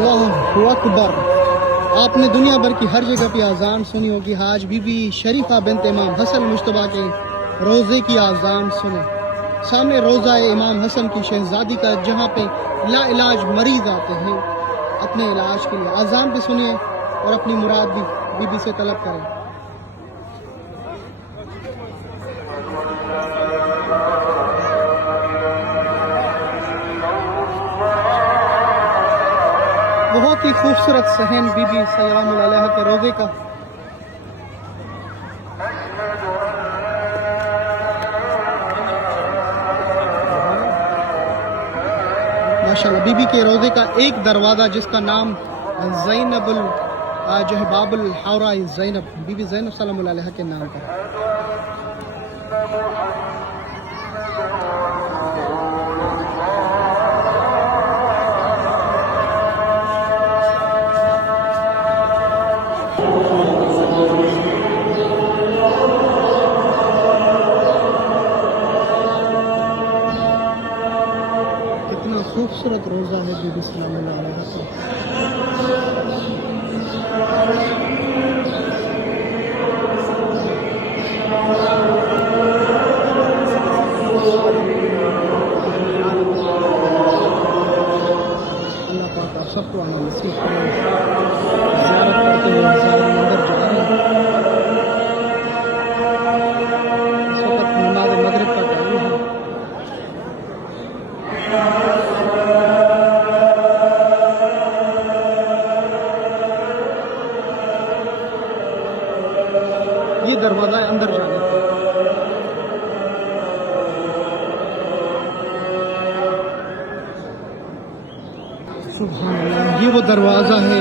अल्लाहु अकबर। आपने दुनिया भर की हर जगह पे आज़ान सुनी होगी, आज बीबी शरीफा बिन्त इमाम हसन मुश्तबा के रोज़े की आज़ान सुने। सामने रोज़ा है इमाम हसन की शहजादी का, जहाँ पे लाइलाज मरीज आते हैं अपने इलाज के लिए। आज़ान भी सुनिए और अपनी मुराद भी बीबी से तलब करें। बहुत ही खूबसूरत सहन बीबी सलामुल अलैहा के रोज़े का। माशाल्लाह बीबी के रोज़े का एक दरवाज़ा जिसका नाम ज़ैनबुल जो है बाबुल हौरा ज़ैनब, बीबी ज़ैनब सलामुल अलैहा के नाम पर। कितना खूबसूरत रोज़ा है बीबी सलामुल अलैहा का। अल्लाह पाक आप सबको आना नसीब करें। ज़ियारत करते हुए इंसान अंदर जा रहे हैं। इस वक्त नमाज़ मगरिब का टाइम है। ये दरवाज़ा है अंदर जाने का। सुभान अल्लाह, ये वो दरवाज़ा है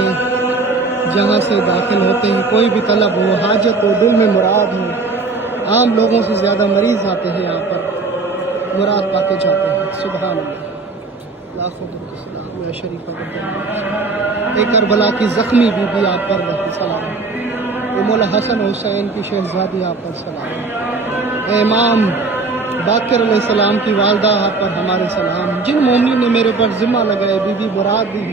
जहाँ से दाखिल होते हैं। कोई भी तलब हो, हाजत हो, दिल में मुराद हो, आम लोगों से ज़्यादा मरीज़ आते हैं यहाँ पर, मुराद पाके जाते हैं। सुभान अल्लाह, लाखों दुआ या शरीफा करते। एक करबला की ज़ख्मी बीबी आप पर सलाम। ये मौला हसन हुसैन की शहजादी आप पर सलाम। इमाम बाकर अलैहिस्सलाम की वालदा आप पर हमारे सलाम। जिन मोमिन ने मेरे ऊपर ज़िम्मा लगाए, बीबी मुराद दी,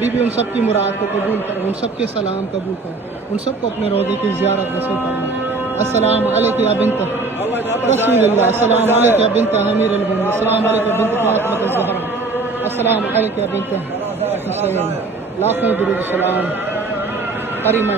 बीबी उन सब की मुराद को कबूल कर, उन सब के सलाम कबूल कर, उन सबको अपने रोज़े की ज़ियारत नसीब करना। अस्सलाम अलैका या बिन्त रसूलिल्लाह, अस्सलाम अलैका या बिन्त अमीरुल मुमिनीन, अस्सलाम अलैका या बिन्त फातिमा ज़हरा, अस्सलाम अलैका या बिन्त हुसैन। लाखों दुरूद सलाम। करीमा